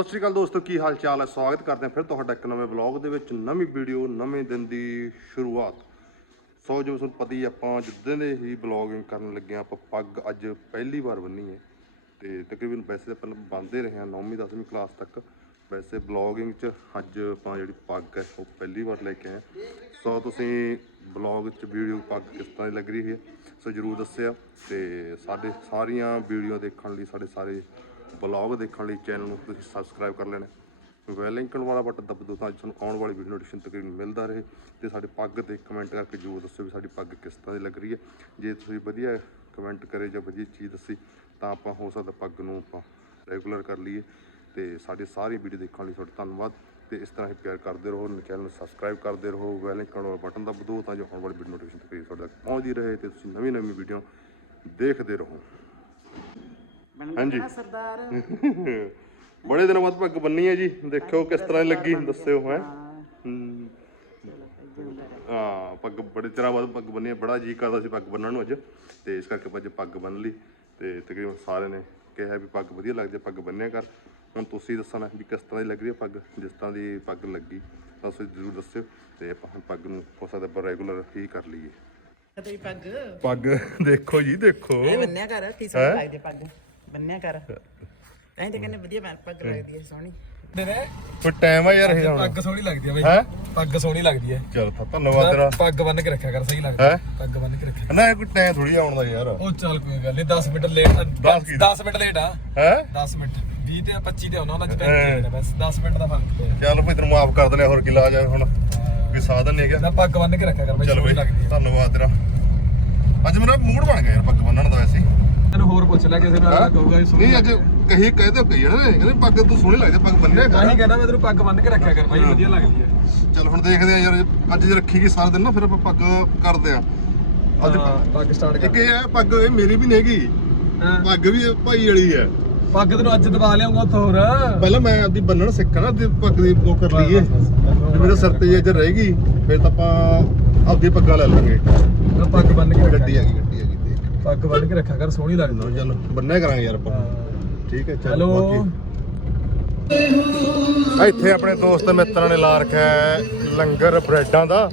ਸਤਿ ਸ਼੍ਰੀ ਅਕਾਲ ਦੋਸਤੋ, ਕੀ ਹਾਲ ਚਾਲ ਹੈ? ਸਵਾਗਤ ਕਰਦੇ ਹਾਂ ਫਿਰ ਤੁਹਾਡਾ ਇੱਕ ਨਵੇਂ ਵਲੌਗ ਦੇ ਵਿੱਚ, ਨਵੀਂ ਵੀਡੀਓ, ਨਵੇਂ ਦਿਨ ਦੀ ਸ਼ੁਰੂਆਤ। ਸੋ ਜਿਵੇਂ ਤੁਹਾਨੂੰ ਪਤਾ ਹੀ ਆਪਾਂ ਜਿੱਦਾਂ ਦੇ ਹੀ ਵਲੌਗਿੰਗ ਕਰਨ ਲੱਗੇ ਹਾਂ, ਆਪਾਂ ਪੱਗ ਅੱਜ ਪਹਿਲੀ ਵਾਰ ਬੰਨੀ ਹੈ। ਤੇ ਤਕਰੀਬਨ ਵੈਸੇ ਤਾਂ ਪਹਿਲਾਂ ਬੰਨਦੇ ਰਹੇ ਹਾਂ 9ਵੀਂ 10ਵੀਂ ਕਲਾਸ ਤੱਕ। ਵੈਸੇ ਵਲੌਗਿੰਗ 'ਚ ਅੱਜ ਆਪਾਂ ਜਿਹੜੀ ਪੱਗ ਹੈ, ਉਹ ਪਹਿਲੀ ਵਾਰ ਲੈ ਕੇ ਆਏ ਸੋ ਤੁਸੀਂ ਵਲੌਗ 'ਚ ਵੀਡੀਓ ਪੱਗ ਕਿਸ ਤਰ੍ਹਾਂ ਦੀ ਲੱਗ ਰਹੀ ਹੈ, ਸੋ ਜਰੂਰ ਦੱਸਿਆ। ਤੇ ਸਾਡੇ ਸਾਰੀਆਂ ਵੀਡੀਓ ਦੇਖਣ ਲਈ, ਸਾਡੇ ਸਾਰੇ ਵਲੌਗ ਦੇਖਣ ਲਈ ਚੈਨਲ ਨੂੰ ਤੁਸੀਂ ਸਬਸਕ੍ਰਾਈਬ ਕਰ ਲੈਣਾ ਬੈਲ ਆਈਕਨ ਵਾਲਾ ਬਟਨ ਦਬ ਦਿਓ ਤਾਂ ਤੁਹਾਨੂੰ ਆਉਣ ਵਾਲੀ ਵੀਡੀਓ ਨੋਟੀਫਿਕੇਸ਼ਨ ਤਕਰੀਬਨ ਮਿਲਦਾ ਰਹੇ ਤੇ ਸਾਡੇ ਪੱਗ ਤੇ ਕਮੈਂਟ ਕਰਕੇ ਜਰੂਰ ਦੱਸੋ ਵੀ ਸਾਡੀ ਪੱਗ ਕਿਸ ਤਰ੍ਹਾਂ ਦੀ ਲੱਗ ਰਹੀ ਹੈ। ਜੇ ਤੁਸੀਂ ਵਧੀਆ ਕਮੈਂਟ ਕਰੇ ਜਾਂ ਵਧੀਆ ਚੀਜ਼ ਦੱਸੀ ਤਾਂ ਆਪਾਂ ਹੋ ਸਕਦਾ ਪੱਗ ਨੂੰ ਆਪਾਂ ਰੈਗੂਲਰ ਕਰ ਲਈਏ ਤੇ ਸਾਡੇ ਸਾਰੀ ਵੀਡੀਓ ਦੇਖਣ ਲਈ ਤੁਹਾਡਾ ਧੰਨਵਾਦ ਤੇ ਇਸ ਤਰ੍ਹਾਂ ਹੀ ਪਿਆਰ ਕਰਦੇ ਰਹੋ ਚੈਨਲ ਨੂੰ ਸਬਸਕ੍ਰਾਈਬ ਕਰਦੇ ਰਹੋ ਬੈਲ ਆਈਕਨ ਵਾਲਾ ਬਟਨ ਦਬ ਦਿਓ ਤਾਂ ਜੋ ਆਉਣ ਵਾਲੀ ਵੀਡੀਓ ਨੋਟੀਫਿਕੇਸ਼ਨ ਤਕਰੀਬਨ ਤੁਹਾਡੇ ਤੱਕ ਪਹੁੰਚਦੀ ਰਹੇ ਤੇ ਤੁਸੀਂ ਨਵੀਂ ਨਵੀਂ ਵੀਡੀਓ ਦੇਖਦੇ ਰਹੋ। ਹਾਂਜੀ। ਸਰਦਾਰ ਬੜੇ ਦਿਨਾਂ ਬਾਅਦ ਪੱਗ ਬੰਨੀ ਹੈ ਜੀ। ਦੇਖਿਓ ਕਿਸ ਤਰ੍ਹਾਂ ਲੱਗੀ ਦੱਸਿਓ ਹੈ। ਹਾਂ। ਪੱਗ ਬੜੇ ਚਿਰਾਂ ਬਾਅਦ ਪੱਗ ਬੰਨੀ ਹੈ ਬੜਾ ਜੀ ਕਰਦਾ ਸੀ ਪੱਗ ਬੰਨਣ ਨੂੰ ਅੱਜ। ਤੇ ਇਸ ਕਰਕੇ ਅੱਜ ਪੱਗ ਬੰਨ ਲਈ। ਤੇ ਤਕਰੀਬਨ ਸਾਰਿਆਂ ਨੇ ਕਿਹਾ ਵੀ ਪੱਗ ਵਧੀਆ ਲੱਗਦੀ ਹੈ, ਪੱਗ ਬੰਨਿਆ ਕਰ। ਹੁਣ ਤੁਸੀਂ ਦੱਸਣਾ ਵੀ ਕਿਸ ਤਰ੍ਹਾਂ ਦੀ ਲੱਗ ਰਹੀ ਹੈ ਪੱਗ ਜਿਸ ਤਰ੍ਹਾਂ ਦੀ ਪੱਗ ਲੱਗੀ। ਤਾਂ ਤੁਸੀਂ ਜ਼ਰੂਰ ਦੱਸਿਓ। ਤੇ ਆਪਾਂ ਹੁਣ ਪੱਗ ਨੂੰ ਹੋ ਸਕਦਾ ਆਪਾਂ ਰੈਗੂਲਰ ਹੀ ਕਰ ਲਈਏ। ਪੱਗ। ਪੱਗ ਦੇਖੋ ਜੀ ਦੇਖੋ। ਇਹ ਬੰਨਿਆ ਕਰ ਕੀ ਸੋਹਣੀ ਲੱਗਦੀ ਪੱਗ। ਬੰਨਿਆ ਕਰ। ਤਾਂ ਤੇ ਕਹਿੰਦੇ ਵਧੀਆ ਮੈਂ ਪੱਗ ਲੱਗਦੀ ਹੈ ਸੋਹਣੀ। ਨੇ ਕੋਈ ਟਾਈਮ ਆ ਯਾਰ ਇਹ ਹੁਣ। ਪੱਗ ਸੋਹਣੀ ਲੱਗਦੀ ਹੈ ਬਾਈ। ਹੈ? ਪੱਗ ਸੋਹਣੀ ਲੱਗਦੀ ਹੈ ਚਲ ਧੰਨਵਾਦ ਤੇਰਾ। ਪੱਗ ਬੰਨ ਕੇ ਰੱਖਿਆ ਕਰ ਸਹੀ ਲੱਗਦਾ। ਹੈ? ਪੱਗ ਬੰਨ ਕੇ ਰੱਖਿਆ। ਨਾ ਇਹ ਕੋਈ ਟਾਈਮ ਥੋੜੀ ਆਉਣ ਦਾ ਯਾਰ। ਉਹ ਚੱਲ ਕੋਈ ਗੱਲ ਨਹੀਂ 10 ਮਿੰਟ ਲੇਟ ਦਸ ਕੀ? 10 ਮਿੰਟ ਲੇਟ ਆ। ਹੈ? 10 ਮਿੰਟ 20 ਤੇ 25 ਤੇ ਆਉਣਾ ਉਹਨਾਂ ਚ ਟਾਈਮ ਹੈ। ਬਸ। 10 ਮਿੰਟ ਦਾ ਫ਼ਰਕ ਪਿਆ। ਚੱਲ ਭਾਈ ਤੈਨੂੰ ਮਾਫ ਕਰ ਦਿੰਦੇ ਹਾਂ, ਹੋਰ ਕੀ ਲਾਜ ਆ ਹੁਣ? ਕੋਈ ਸਾਧਨ ਨਹੀਂ ਹੈਗਾ। ਨਾ ਪੱਗ ਬੰਨ ਕੇ ਰੱਖਿਆ ਕਰ ਬਾਈ ਚੱਲ ਸੋਹਣੀ ਬਈ ਲੱਗਦੀ ਹੈ ਧੰਨਵਾਦ ਤੇਰਾ। ਅੱਜ ਮੇਰਾ ਮੂਡ ਬਣ ਗਿਆ ਯਾਰ ਪੱਗ ਬੰਨਣ ਦਾ ਵੈਸੇ ਹੀ। ਤੈਨੂੰ ਹੋਰ ਪੁੱਛ ਲੈ ਕਿਸੇ ਨੂੰ ਹੈਂ? ਕਹੂਗਾ ਨਹੀਂ ਅੱਜ ਕਹੀ ਕਹੇ ਤਾਂ ਕਹੀ ਜਣਾ ਕਹਿੰਦੇ ਪੱਗ ਤੂੰ ਸੋਹਣੀ ਲੱਗਦੀ ਪੱਗ ਬੰਨਿਆ ਤਾਂ ਹੀ ਕਰ ਕਹਿੰਦਾ ਮੈਂ ਤੈਨੂੰ ਪੱਗ ਬੰਨ ਕੇ ਰੱਖਿਆ ਕਰ ਬਾਈ ਵਧੀਆ ਲੱਗਦੀ ਹੈ ਚੱਲ ਹੁਣ ਦੇਖਦੇ ਆ ਯਾਰ ਅੱਜ ਜੇ ਰੱਖੀ ਗਈ ਸਾਰਾ ਦਿਨ ਨਾ ਫਿਰ ਆਪਾਂ ਪੱਗ ਕਰਦੇ ਆ। ਅੱਜ ਹਾਂ, ਪੱਗ ਸਟਾਰਟ ਇੱਕ ਕਰ ਇਹ ਹੈ ਪੱਗ ਇਹ ਮੇਰੀ ਵੀ ਨਹੀਂ ਹੈਗੀ। ਹਾਂ। ਪੱਗ ਵੀ ਇਹ ਭਾਈ ਵਾਲੀ ਹੈ ਪੱਗ ਤੈਨੂੰ ਅੱਜ ਦਬਾ ਲਿਆਉਂਗਾ ਉੱਥੋਂ ਹੋਰ। ਪਹਿਲਾਂ ਮੈਂ ਆਪਦੀ ਬੰਨਣ ਸਿੱਖਾਂ ਨਾ ਤੇ ਪੱਗ ਦੀ ਉਹ ਕਰ ਲਈਏ। ਜੇ ਮੇਰੇ ਸਿਰ ਤੇ ਜੇ ਰਹਿ ਗਈ ਫਿਰ ਤਾਂ ਆਪਾਂ ਆਪਦੀ ਪੱਗਾਂ ਲੈ ਲਾਂਗੇ। ਪੱਗ ਬੰਨ ਕੇ ਗੱਡੀ ਆ ਗਈ ਗੱਡੀ ਆ ਗਈ ਪੱਗ ਬੰਨ ਕੇ ਰੱਖਿਆ ਕਰ ਸੋਹਣੀ ਲੱਗਦੀ ਲਓ ਚੱਲ ਬੰਨਿਆ ਕਰਾਂਗੇ ਯਾਰ ਆਪਾਂ। ਠੀਕ ਹੈ ਚੱਲ ਹੈਲੋ। ਇੱਥੇ ਆਪਣੇ ਦੋਸਤ ਮਿੱਤਰਾਂ ਨੇ ਲਾ ਰੱਖਿਆ ਹੈ ਲੰਗਰ ਬ੍ਰੈਡਾਂ ਦਾ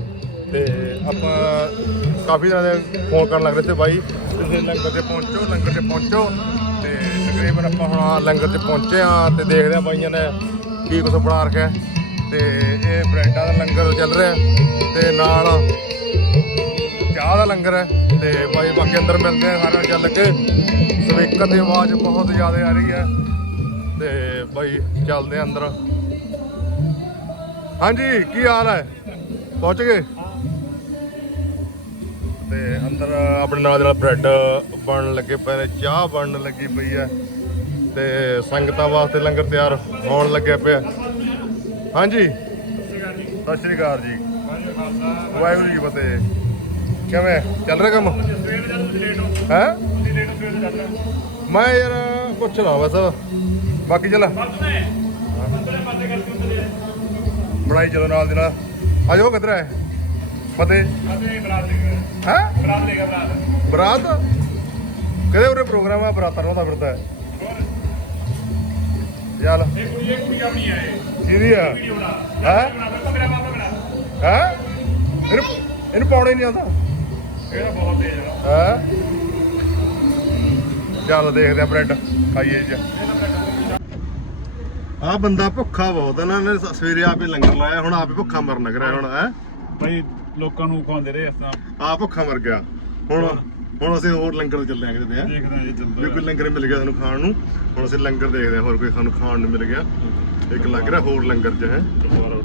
ਤੇ ਆਪਾਂ ਕਾਫੀ ਦਿਨਾਂ ਦੇ ਫੋਨ ਕਰਨ ਲੱਗ ਰਹੇ ਸੀ ਬਾਈ ਤੁਸੀਂ ਲੰਗਰ ਤੇ ਪਹੁੰਚੋ ਲੰਗਰ ਤੇ ਪਹੁੰਚੋ ਤੇ ਤਕਰੀਬਨ ਆਪਾਂ ਹੁਣ ਆਹ ਲੰਗਰ ਤੇ ਪਹੁੰਚੇ ਆ ਤੇ ਦੇਖਦੇ ਆ ਬਾਈਆਂ ਨੇ ਕੀ ਕੁਝ ਬਣਾ ਰੱਖਿਆ ਹੈ। ਤੇ ਇਹ ਬ੍ਰੈਡਾਂ ਦਾ ਲੰਗਰ ਚੱਲ ਰਿਹਾ ਤੇ ਨਾਲ ਚਾਹ ਦਾ ਲੰਗਰ ਹੈ ਤੇ ਬਾਈ ਬਾਕੀ ਅੰਦਰ ਮਿਲਦੇ ਆ ਸਾਰਿਆਂ ਚੱਲ ਕੇ। ਸਪੀਕਰ ਦੀ ਆਵਾਜ਼ ਬਹੁਤ ਜ਼ਿਆਦਾ ਆ ਰਹੀ ਹੈ ਤੇ ਬਾਈ ਚੱਲਦੇ ਅੰਦਰ। ਹਾਂਜੀ ਕੀ ਹਾਲ ਹੈ? ਪਹੁੰਚ ਗਏ? ਤੇ ਅੰਦਰ ਆਪਣੇ ਨਾਲ ਜਿਹੜਾ ਬ੍ਰੈਡ ਬਣਨ ਲੱਗੇ ਪਏ ਨੇ ਚਾਹ ਬਣਨ ਲੱਗੀ ਪਈ ਹੈ ਤੇ ਸੰਗਤਾਂ ਵਾਸਤੇ ਲੰਗਰ ਤਿਆਰ ਹੋਣ ਲੱਗਿਆ ਪਿਆ। ਹਾਂਜੀ। ਸਤਿ ਸ਼੍ਰੀ ਅਕਾਲ ਜੀ। ਵਾਹਿਗੁਰੂ ਜੀ ਫਤਿਹ। ਕਿਵੇਂ? ਚੱਲ ਰਿਹਾ ਕੰਮ? ਹੈ? ਮੈਂ ਯਾਰ ਕੁਛ ਲਾ ਬਸ। ਬਾਕੀ ਚੱਲ। ਬਣਾਈ ਚਲੋ ਨਾਲ ਦੀ ਨਾਲ। ਆ ਜਾਓ ਕਿੱਧਰ ਹੈ ਫਤਿਹ। ਹੈ? ਬਰਾਤ? ਕਿਹਦੇ ਉਰੇ ਪ੍ਰੋਗਰਾਮ ਆ? ਬਰਾਤਾਂ ਦਾ ਫਿਰਦਾ ਹੈ ਚੱਲ। ਕਿਹਦੀ ਆ। ਹੈ? ਹੈ? ਇਹਨੂੰ ਇਹਨੂੰ ਪਾਉਣਾ ਹੀ ਨਹੀਂ ਆਉਂਦਾ। ਹੈ? ਚੱਲ ਦੇਖਦੇ ਆ ਬ੍ਰੈਡ ਖਾਈਏ ਜੀ। ਆ ਬੰਦਾ ਭੁੱਖਾ ਬਹੁਤ ਹੈ ਨਾ ਇਹਨੇ ਸ- ਸਵੇਰੇ ਆਪੇ ਲੰਗਰ ਲਾਇਆ ਹੁਣ ਆਪੇ ਭੁੱਖਾ ਮਰਨ ਲੱਗ ਰਿਹਾ ਹੁਣ ਹੈ? ਭਾਈ ਲੋਕਾਂ ਨੂੰ ਖਵਾਉਂਦੇ ਰਹੇ ਅਸਾਂ ਆ ਭੁੱਖਾ ਮਰ ਗਿਆ। ਹੁਣ ਹੁਣ ਅਸੀਂ ਹੋਰ ਲੰਗਰ ਚੱਲੇ ਆਂ ਕਿਤੇ ਹੈ? ਦੇਖਦੇ ਹਾਂ ਜੀ ਜੇ ਚੱਲਦਾ ਕੋਈ ਲੰਗਰ ਮਿਲ ਗਿਆ ਸਾਨੂੰ ਖਾਣ ਨੂੰ। ਹੁਣ ਅਸੀਂ ਲੰਗਰ ਦੇਖਦੇ ਹਾਂ ਹੋਰ ਕੋਈ ਸਾਨੂੰ ਖਾਣ ਨੂੰ ਮਿਲ ਗਿਆ। ਇੱਕ ਲੱਗ ਰਿਹਾ ਹੋਰ ਲੰਗਰ ਚ ਹੈ? ਦੁਬਾਰਾ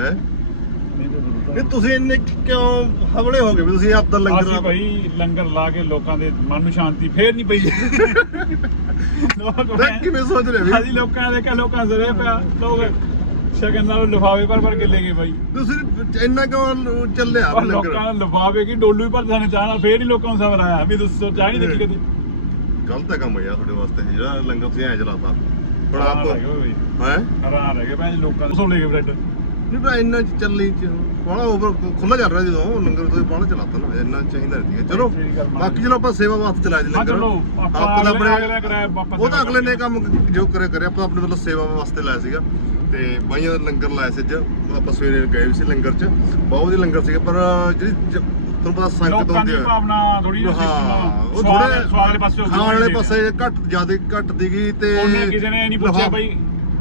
ਹੈ? ਨਹੀਂ ਤੁਸੀਂ ਇੰਨੇ ਕਿਉਂ ਹਵਲੇ ਹੋ ਗਏ ਵੀ ਤੁਸੀਂ ਆਪਦਾ ਲੰਗਰ ਅਸੀਂ ਭਾਈ ਲੰਗਰ ਲਾ ਕੇ ਲੋਕਾਂ ਦੇ ਮਨ ਨੂੰ ਸ਼ਾਂਤੀ ਫੇਰ ਨਹੀਂ ਪਈ। ਲੋਕ ਦੇਖ ਕਿਵੇਂ ਸੋਚ ਰਹੇ ਵੀ? ਅਸੀਂ ਲੋਕਾਂ ਦੇ ਕਾ ਲੋਕਾਂ ਸਰੇ ਪਿਆ ਲੋਕ ਸ਼ਗਨ ਨਾਲ ਲਿਫਾਵੇ ਭਰ ਭਰ ਕੇ ਲੈ ਗਏ ਭਾਈ। ਤੁਸੀਂ ਇੰਨਾ ਕਿਉਂ ਚੱਲਿਆ ਪਰ ਲੰਗਰ? ਲੋਕਾਂ ਨੇ ਲਿਫਾਵੇ ਕੀ ਡੋਲੂ ਹੀ ਭਰ ਸਾਨੂੰ ਚਾਹ ਨਾਲ ਫੇਰ ਨਹੀਂ ਲੋਕਾਂ ਨੂੰ ਸਬਰ ਆਇਆ। ਵੀ ਤੁਸੀਂ ਚਾਹ ਨਹੀਂ ਦੇਖੀ ਕਦੇ। ਗਲਤ ਕੰਮ ਹੋਇਆ ਤੁਹਾਡੇ ਵਾਸਤੇ। ਜਿਹੜਾ ਲੰਗਰ ਤੁਸੀਂ ਐ ਚਲਾਤਾ। ਹੁਣ ਹੈਰਾਨ ਆਪ ਰਹਿ ਗਏ ਭਾਈ ਹੈ? ਹੈਰਾਨ ਰਹਿ ਗਏ ਭਾਈ ਲੋਕਾਂ ਦੇ। ਸੋ ਲੈ ਗਏ ਬ੍ਰੈਡ। ਨਹੀਂ ਭਰਾ ਇੰਨਾ ਚ ਚੱਲੀ ਚ ਬਾਹਲਾ ਓਵਰ ਖੁੱਲਾ ਚੱਲ ਰਿਹਾ ਜਦੋਂ ਲੰਗਰ ਤੋਂ ਬਾਹਲਾ ਚਲਾਤਾ ਨਾ ਇੰਨਾ ਚਾਹੀਦਾ ਨਹੀਂ। ਚਲੋ ਬਾਕੀ ਚਲੋ ਆਪਾਂ ਸੇਵਾ ਵਾਸਤੇ ਚਲਾਏ ਹਾਂ ਲੰਗਰ। ਚਲੋ ਆਪਾਂ ਆਪਣੇ- ਉਹ ਤਾਂ ਅਗਲੇ ਨੇ ਕੰਮ ਜੋ ਕਰੇ ਕਰੇ। ਆਪਾਂ ਆਪਣੇ ਵੱਲੋਂ ਸੇਵਾ ਵਾਸਤੇ ਲਾਇਆ ਸੀਗਾ। ਤੇ ਬਾਈਆਂ ਦਾ ਲੰਗਰ ਲਾਇਆ ਸੀ ਅੱਜ। ਆਪਾਂ ਸਵੇਰੇ ਗਏ ਸੀ ਲੰਗਰ 'ਚ। ਬਹੁਤ ਵਧੀਆ ਲੰਗਰ ਸੀਗਾ ਪਰ ਜਿਹੜੀ ਤੁਹਾਨੂੰ ਪਤਾ ਸੰਗਤ ਹੁੰਦੀ ਦੀ ਹੈ ਭਾਵਨਾ ਥੋੜੀ ਜਿਹੀ ਹਾਂ ਉਹ ਥੋੜੇ ਸਵਾਦ ਵਾਲੇ ਪਾਸੇ ਹੋ ਖਾਣ ਵਾਲੇ ਪਾਸੇ ਘੱਟ ਜ਼ਿਆਦਾ ਘੱਟ ਦੀਗੀ ਤੇ ਉਹਨੇ ਕਿਸੇ ਨੇ ਇਹ ਨਹੀਂ ਪੁੱਛਿਆ ਬਈ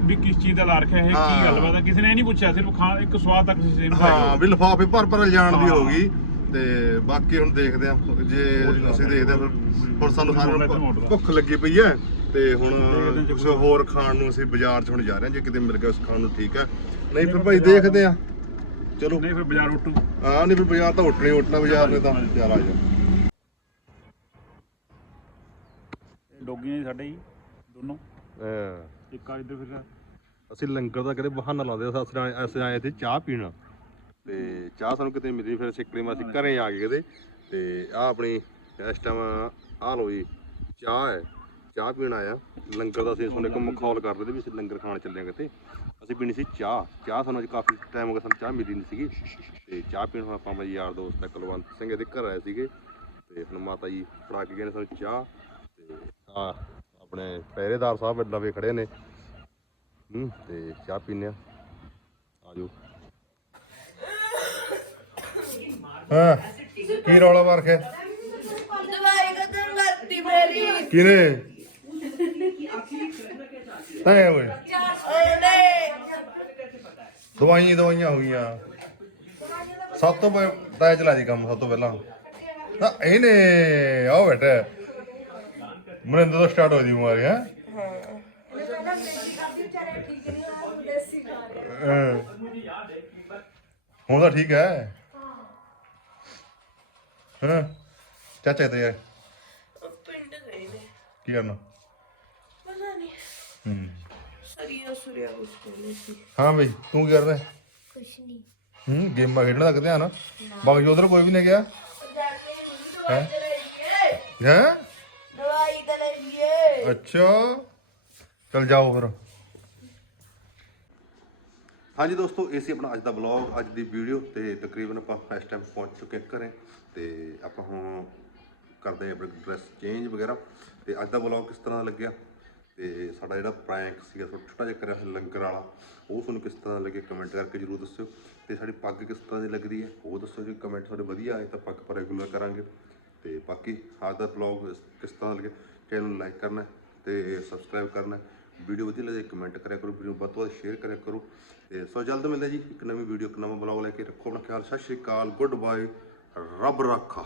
ਵੀ ਕਿਸ ਚੀਜ਼ ਦਾ ਲਾ ਰੱਖਿਆ ਇਹ ਹਾਂ। ਕੀ ਗੱਲਬਾਤ ਹੈ ਕਿਸੇ ਨੇ ਇਹ ਨਹੀਂ ਪੁੱਛਿਆ ਸਿਰਫ ਖਾਣ ਇੱਕ ਸਵਾਦ ਤੱਕ ਨੂੰ ਹਾਂ ਵੀ ਲਿਫਾਫੇ ਭਰ ਭਰ ਲਿਜਾਣ ਦੀ ਹਾਂ। ਹੋ। ਗਈ ਤੇ ਬਾਕੀ ਹੁਣ ਦੇਖਦੇ ਆ ਜੇ ਅਸੀਂ ਦੇਖਦੇ ਆ ਫਿਰ ਹੁਣ ਸਾਨੂੰ ਸਾਰਿਆਂ ਨੂੰ ਭੁੱਖ ਲੱਗੀ ਪਈ ਹੈ ਤੇ ਹੁਣ ਕੁਝ ਹੋਰ ਖਾਣ ਨੂੰ ਅਸੀਂ ਬਾਜ਼ਾਰ 'ਚ ਹੁਣ ਜਾ ਰਹੇ ਹਾਂ ਜੇ ਕਿਤੇ ਮਿਲ ਗਿਆ ਉਸ ਖਾਣ ਨੂੰ ਠੀਕ ਹੈ ਨਹੀਂ ਫਿਰ ਭਾਈ ਦੇਖਦੇ ਆ। ਚਲੋ। ਨਹੀਂ ਫਿਰ ਬਾਜ਼ਾਰ ਉੱਟੂ ਹਾਂ ਨਹੀਂ ਫਿਰ ਬਾਜ਼ਾਰ ਤਾਂ ਉੱਠਣੀ ਉੱਠਣਾ ਬਾਜ਼ਾਰ ਨੇ ਤਾਂ। ਚੱਲ ਆ ਜਾ। ਡੋਗੀਆਂ ਜੀ ਸਾਡੇ ਜੀ ਦੋਨੋਂ। ਇੱਕ ਆ ਇੱਧਰ ਫਿਰ ਅਸੀਂ ਲੰਗਰ ਦਾ ਕਦੇ ਬਹਾਨਾ ਲਾਉਂਦੇ ਆ ਅਸੀਂ ਆਏ- ਅਸੀਂ ਆਏ ਤੇ ਚਾਹ ਪੀਣਾ। ਤੇ ਚਾਹ ਸਾਨੂੰ ਕਿਤੇ ਮਿਲੀ ਫਿਰ ਅਸੀਂ ਇੱਕ ਅਸੀਂ ਘਰੇ ਆ ਗਏ ਕਦੇ। ਤੇ ਆ ਆਪਣੀ ਇਸ ਟਾਈਮ ਆ ਲੋ ਜੀ, ਚਾਹ ਹੈ। ਚਾਹ ਪੀਣ ਆਇਆ ਲੰਗਰ ਦਾ ਅਸੀਂ ਤੁਹਾਨੂੰ ਇੱਕ ਮਖੌਲ ਕਰਦੇ ਤੇ ਵੀ ਅਸੀਂ ਲੰਗਰ ਖਾਣ ਚੱਲੇ ਹਾਂ ਕਿਤੇ। ਅਸੀਂ ਪੀਣੀ ਸੀ ਚਾਹ। ਚਾਹ ਸਾਨੂੰ ਅੱਜ ਕਾਫੀ ਟਾਈਮ ਹੋ ਗਿਆ, ਸਾਨੂੰ ਚਾਹ ਮਿਲੀ ਨਹੀਂ ਸੀਗੀ। ਤੇ ਚਾਹ ਪੀਣ ਹੁਣ ਆਪਾਂ ਮੇਰੇ ਯਾਰ ਦੋਸਤ ਹੈ, ਕੁਲਵੰਤ ਸਿੰਘ ਇਹਦੇ ਘਰ ਆਏ ਸੀਗੇ। ਤੇ ਹੁਣ ਮਾਤਾ ਜੀ ਫੜਾ ਕੇ ਗਏ ਨੇ ਸਾਨੂੰ ਚਾਹ। ਤੇ ਆ ਆਪਣੇ ਪਹਿਰੇਦਾਰ ਸਾਹਿਬ ਲਵੇ ਖੜੇ ਨੇ। ਹੂੰ ਤੇ ਚਾਹ ਪੀਨੇ ਆ। ਆਜੋ। ਹਾਂ? ਕੀ ਰੌਲਾ ਮਾਰ ਕੇ ਦਵਾਈ ਖਤਮ ਕਰਤੀ ਮੇਰੀ। ਕਿਨੇ ਤੈ ਓਏ। ਉਹਨੇ। ਦਵਾਈਆਂ ਦਵਾਈਆਂ ਹੋ ਗਈਆਂ ਸਭ ਤੋਂ ਪਹਿ- ਤੈ ਚਲਾ ਦੀ ਕੰਮ ਸਭ ਤੋਂ ਪਹਿਲਾਂ। ਨਾ ਇਹਨੇ ਆਓ ਬੇਟਾ। ਮਰਿੰਦਰ ਤੋਂ ਸਟਾਰਟ ਹੋ ਦੀ ਬਿਮਾਰੀ ਹੈ? ਹਾਂ। ਹੁਣ ਤਾਂ ਠੀਕ ਹੈ। ਹਾਂ। ਚਾਚਾ ਤੇ ਪਿੰਡ ਗਏ ਨੇ। ਕੀ ਕਰਨਾ? ਪਤਾ ਨਹੀਂ। ਹੂੰ। ਸਰੀਆ ਸੁਰੀਆ ਕੁਛ ਕਹਿੰਦੇ ਸੀ। ਹਾਂ ਬਈ ਤੂੰ ਕੀ ਕਰਦਾ? ਕੁਛ ਨਹੀਂ। ਹੂੰ ਗੇਮਾਂ ਖੇਡਣ ਦਾ ਧਿਆਨ ਬਾਕੀ ਉਧਰ ਕੋਈ ਵੀ ਨਹੀਂ ਗਿਆ। ਜਾਕੇ ਦਵਾਈ ਤੇ ਲੈ ਲਈਏ। ਹੈ? ਦਵਾਈ ਤੇ ਲੈ ਲਈਏ। ਅੱਛਾ। ਚਲ ਜਾਓ ਫਿਰ। ਹਾਂਜੀ ਦੋਸਤੋ, ਇਹ ਸੀ ਆਪਣਾ ਅੱਜ ਦਾ ਵਲੌਗ ਅੱਜ ਦੀ ਵੀਡੀਓ ਤੇ ਤਕਰੀਬਨ ਆਪਾਂ ਇਸ ਟਾਈਮ ਪਹੁੰਚ ਚੁੱਕੇ ਹਾਂ ਘਰੇ ਤੇ ਆਪਾਂ ਹੁਣ ਕਰਦੇ ਹਾਂ ਆਪਣਾ ਡਰੈਸ ਚੇਂਜ ਵਗੈਰਾ। ਤੇ ਅੱਜ ਦਾ ਵਲੌਗ ਕਿਸ ਤਰ੍ਹਾਂ ਦਾ ਲੱਗਿਆ? ਤੇ ਸਾਡਾ ਜਿਹੜਾ ਪ੍ਰੈਂਕ ਸੀਗਾ ਛੋਟਾ ਛੋਟਾ ਜਿਹਾ ਕਰਿਆ ਸੀ ਲੰਗਰ ਵਾਲਾ, ਉਹ ਤੁਹਾਨੂੰ ਕਿਸ ਤਰ੍ਹਾਂ ਦਾ ਲੱਗਿਆ ਕਮੈਂਟ ਕਰਕੇ ਜਰੂਰ ਦੱਸਿਓ। ਤੇ ਸਾਡੀ ਪੱਗ ਕਿਸ ਤਰ੍ਹਾਂ ਦੀ ਲੱਗਦੀ ਹੈ, ਉਹ ਦੱਸੋ ਜੇ ਕਮੈਂਟ ਤੁਹਾਡੇ ਵਧੀਆ ਆਏ ਤਾਂ ਪੱਗ ਪਰ ਰੈਗੂਲਰ ਕਰਾਂਗੇ। ਤੇ ਬਾਕੀ ਅੱਜ ਦਾ ਵਲੌਗ ਕਿਸ ਤਰ੍ਹਾਂ ਦਾ ਲੱਗਿਆ ਚੈਨਲ ਨੂੰ ਲਾਈਕ ਕਰਨਾ ਹੈ ਤੇ ਸਬਸਕ੍ਰਾਈਬ ਕਰਨਾ ਵੀਡੀਓ ਵਧੀਆ ਲੱਗੇ ਕਮੈਂਟ ਕਰਿਆ ਕਰੋ, ਵੀਡੀਓ ਵੱਧ ਤੋਂ ਵੱਧ ਸ਼ੇਅਰ ਕਰਿਆ ਕਰੋ। ਤੇ ਸੋ ਜਲਦ ਮਿਲਦੇ ਜੀ, ਇੱਕ ਨਵੀਂ ਵੀਡੀਓ ਇੱਕ ਨਵਾਂ ਬਲੌਗ ਲੈ ਕੇ ਰੱਖੋ। ਆਪਣਾ ਖਿਆਲ, ਸਤਿ ਸ਼੍ਰੀ ਅਕਾਲ ਗੁੱਡ ਬਾਏ ਰੱਬ ਰਾਖਾ।